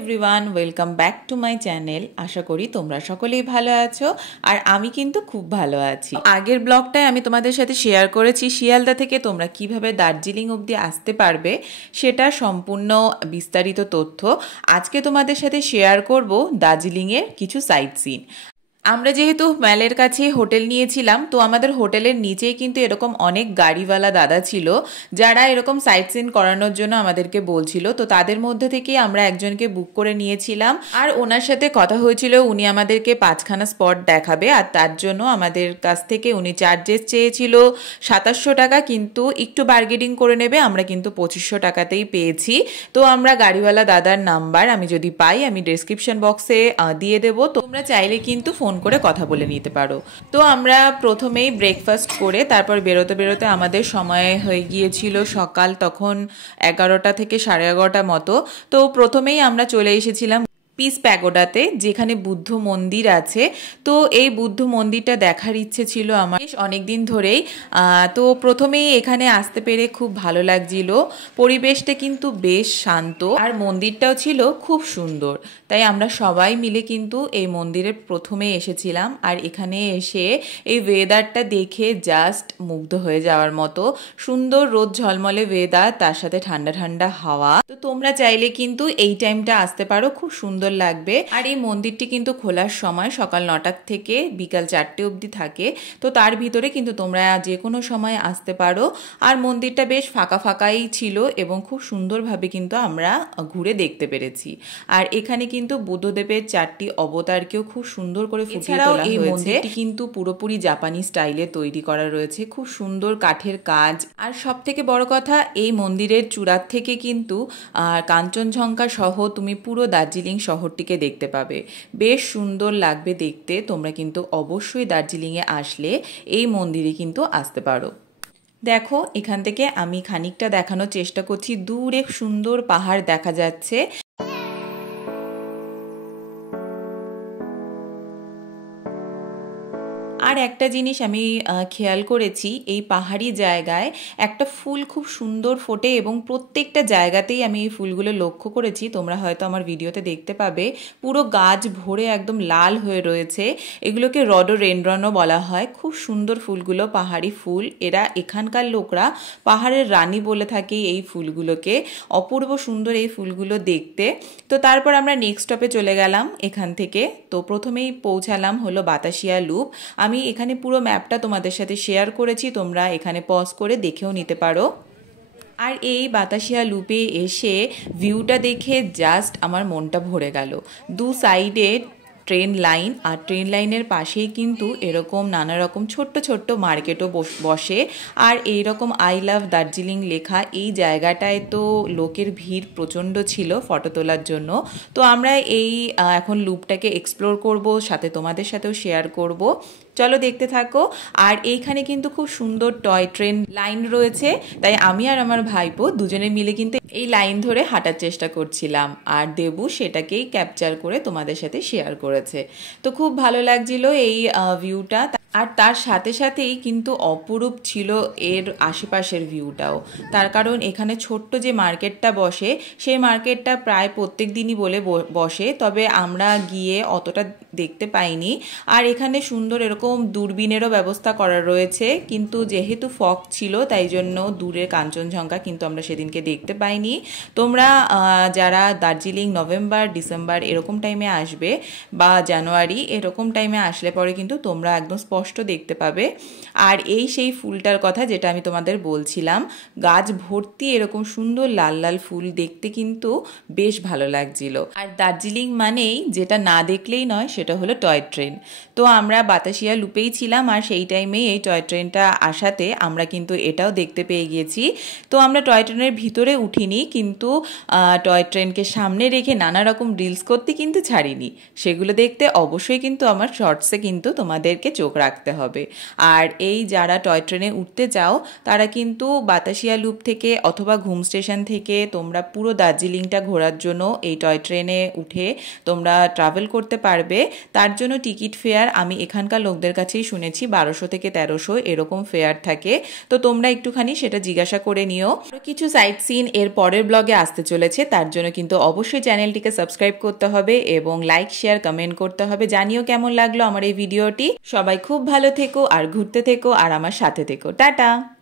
Everyone, welcome back to my channel. আশা করি তোমরা সকলেই ভালো আছো আর আমি কিন্তু খুব ভালো আছি। আগের ব্লগটায় আমি তোমাদের সাথে শেয়ার করেছি শিয়ালদা থেকে তোমরা কিভাবে দার্জিলিং অবধি আসতে পারবে, সেটা সম্পূর্ণ বিস্তারিত তথ্য আজকে তোমাদের সাথে শেয়ার করব। দার্জিলিংয়ের কিছু সাইট সিন। আমরা যেহেতু ম্যালের কাছে হোটেল নিয়েছিলাম, তো আমাদের হোটেলের নিচেই কিন্তু এরকম অনেক গাড়িওয়ালা দাদা ছিল যারা এরকম সাইট সিন করানোর জন্য আমাদেরকে বলছিল। তো তাদের মধ্যে থেকে আমরা একজনকে বুক করে নিয়েছিলাম আর ওনার সাথে কথা হয়েছিল উনি আমাদেরকে 5খানা স্পট দেখাবে আর তার জন্য আমাদের কাছ থেকে উনি চার্জেস চেয়েছিল 2700 টাকা, কিন্তু একটু বার্গেনিং করে নেবে। আমরা কিন্তু 2500 টাকাতেই পেয়েছি। তো আমরা গাড়িওয়ালা দাদার নাম্বার আমি যদি পাই আমি ডেসক্রিপশন বক্সে দিয়ে দেবো, তো তোমরা চাইলে কিন্তু ফোন করে কথা বলে নিতে পারো। তো আমরা প্রথমেই ব্রেকফাস্ট করে তারপর বেরোতে বেরোতে আমাদের সময় হয়ে গিয়েছিল সকাল তখন 11টা থেকে 11:30 মতো। তো প্রথমেই আমরা চলে এসেছিলাম পিস প্যাগোডাতে, যেখানে বুদ্ধ মন্দির আছে। তো এই বুদ্ধ মন্দিরটা দেখার ইচ্ছে ছিল আমার বেশ অনেকদিন ধরেই। তো প্রথমেই এখানে আসতে পেরে খুব ভালো লাগছিল। পরিবেশটা কিন্তু বেশ শান্ত আর মন্দিরটাও ছিল খুব সুন্দর। তাই আমরা সবাই মিলে কিন্তু এই মন্দিরে প্রথমে এসেছিলাম আর এখানে এসে এই ওয়েদারটা দেখে জাস্ট মুগ্ধ হয়ে যাওয়ার মতো। সুন্দর রোদ ঝলমলে ওয়েদার, তার সাথে ঠান্ডা ঠান্ডা হাওয়া। তো তোমরা চাইলে কিন্তু এই টাইমটা আসতে পারো, খুব সুন্দর লাগবে। আর এই মন্দিরটি কিন্তু খোলার সময় সকাল 9টা থেকে বিকাল 4টে অবধি থাকে। তো তার ভিতরে কিন্তু তোমরা যে কোনো সময় আসতে পারো। আর মন্দিরটা বেশ ফাঁকা ফাঁকাই ছিল এবং খুব সুন্দরভাবে কিন্তু আমরা ঘুরে দেখতে পেরেছি। আর এখানে কিন্তু বুদ্ধদেবের 4টি অবতারকেও খুব সুন্দর করে ফুটিয়ে তোলা হয়েছে। এই মন্দিরটি কিন্তু পুরোপুরি জাপানি স্টাইলে তৈরি করা রয়েছে, খুব সুন্দর কাঠের কাজ। আর সব থেকে বড় কথা, এই মন্দিরের চূড়ার থেকে কিন্তু কাঞ্চনজঙ্ঘা সহ তুমি পুরো দার্জিলিং শহরটিকে দেখতে পাবে। বেশ সুন্দর লাগবে দেখতে। তোমরা কিন্তু অবশ্যই দার্জিলিংয়ে আসলে এই মন্দিরে কিন্তু আসতে পারো। দেখো, এখান থেকে আমি খানিকটা দেখানোর চেষ্টা করছি। দূরে সুন্দর পাহাড় দেখা যাচ্ছে। আর একটা জিনিস আমি খেয়াল করেছি, এই পাহাড়ি জায়গায় একটা ফুল খুব সুন্দর ফোটে এবং প্রত্যেকটা জায়গাতেই আমি এই ফুলগুলো লক্ষ্য করেছি। তোমরা হয়তো আমার ভিডিওতে দেখতে পাবে, পুরো গাছ ভরে একদম লাল হয়ে রয়েছে। এগুলোকে রডোডেনড্রনও বলা হয়। খুব সুন্দর ফুলগুলো, পাহাড়ি ফুল। এরা এখানকার লোকরা পাহাড়ের রানী বলে থাকে এই ফুলগুলোকে। অপূর্ব সুন্দর এই ফুলগুলো দেখতে। তো তারপর আমরা নেক্সট স্টপে চলে গেলাম এখান থেকে। তো প্রথমেই পৌঁছালাম হলো বাতাসিয়া লুপ। আমি এখানে পুরো ম্যাপটা তোমাদের সাথে শেয়ার করেছি, তোমরা এখানে পজ করে দেখেও নিতে পারো। আর এই বাতাসিয়া লুপে এসে ভিউটা দেখে জাস্ট আমার মনটা ভরে গেল। দু সাইডে ট্রেন লাইন, আর ট্রেন লাইনের পাশেই কিন্তু এরকম নানা রকম ছোট্ট ছোট্ট মার্কেটও বসে। আর এইরকম আই লাভ দার্জিলিং লেখা এই জায়গাটায় তো লোকের ভিড় প্রচণ্ড ছিল ফটো তোলার জন্য। তো আমরা এই এখন লুপটাকে এক্সপ্লোর করব, সাথে তোমাদের সাথেও শেয়ার করব। চলো দেখতে থাকো। আর এইখানে কিন্তু খুব সুন্দর টয় ট্রেন লাইন রয়েছে, তাই আমি আর আমার ভাইপো দুজনে মিলে কিন্তু এই লাইন ধরে হাঁটার চেষ্টা করছিলাম। আর দেবু সেটাকেই ক্যাপচার করে তোমাদের সাথে শেয়ার করেছে। তো খুব ভালো লাগছিল এই ভিউটা। আর তার সাথে সাথেই কিন্তু অপরূপ ছিল এর আশেপাশের ভিউটাও। তার কারণ এখানে ছোট্ট যে মার্কেটটা বসে, সেই মার্কেটটা প্রায় প্রত্যেক দিনই বলে বসে, তবে আমরা গিয়ে অতটা দেখতে পাইনি। আর এখানে সুন্দর এরকম দূরবীনেরও ব্যবস্থা করা রয়েছে, কিন্তু যেহেতু ফগ ছিল তাই জন্য দূরের কাঞ্চনজঙ্ঘা কিন্তু আমরা সেদিনকে দেখতে পাইনি। তোমরা যারা দার্জিলিং নভেম্বর ডিসেম্বর এরকম টাইমে আসবে বা জানুয়ারি এরকম টাইমে আসলে পরে কিন্তু তোমরা একদম স্পষ্ট দেখতে পাবে। আর এই সেই ফুলটার কথা যেটা আমি তোমাদের বলছিলাম, গাছ ভর্তি এরকম সুন্দর লাল লাল ফুল, দেখতে কিন্তু বেশ ভালো লাগছিল। আর দার্জিলিং মানেই যেটা না দেখলেই নয় সেটা হলো টয় ট্রেন। তো আমরা বাতাসিয়া লুপেই ছিলাম আর সেই টাইমেই এই টয় ট্রেনটা আসাতে আমরা কিন্তু এটাও দেখতে পেয়ে গিয়েছি। তো আমরা টয় ট্রেনের ভিতরে উঠিনি, কিন্তু টয় ট্রেনকে সামনে রেখে নানা রকম রিলস করতে কিন্তু ছাড়িনি। সেগুলো দেখতে অবশ্যই কিন্তু আমার শর্টসে কিন্তু তোমাদেরকে চোখ রাখবে। রাখতে হবে। আর এই যারা টয় ট্রেনে উঠতে চাও তারা কিন্তু বাতাসিয়া লুপ থেকে অথবা ঘুম স্টেশন থেকে তোমরা পুরো দার্জিলিংটা ঘোরার জন্য এই টয় ট্রেনে উঠে তোমরা ট্রাভেল করতে পারবে। তার জন্য টিকিট ফেয়ার আমি এখানকার লোকদের কাছেই শুনেছি 1200 থেকে 1300 এরকম ফেয়ার থাকে। তো তোমরা একটুখানি সেটা জিজ্ঞাসা করে নিও। কিছু সাইট সিন এর পরের ব্লগে আসতে চলেছে, তার জন্য কিন্তু অবশ্যই চ্যানেলটিকে সাবস্ক্রাইব করতে হবে এবং লাইক শেয়ার কমেন্ট করতে হবে। জানিও কেমন লাগলো আমার এই ভিডিওটি। সবাই খুব ভালো থেকো আর ঘুরতে থেকো আর আমার সাথে থেকো। টাটা।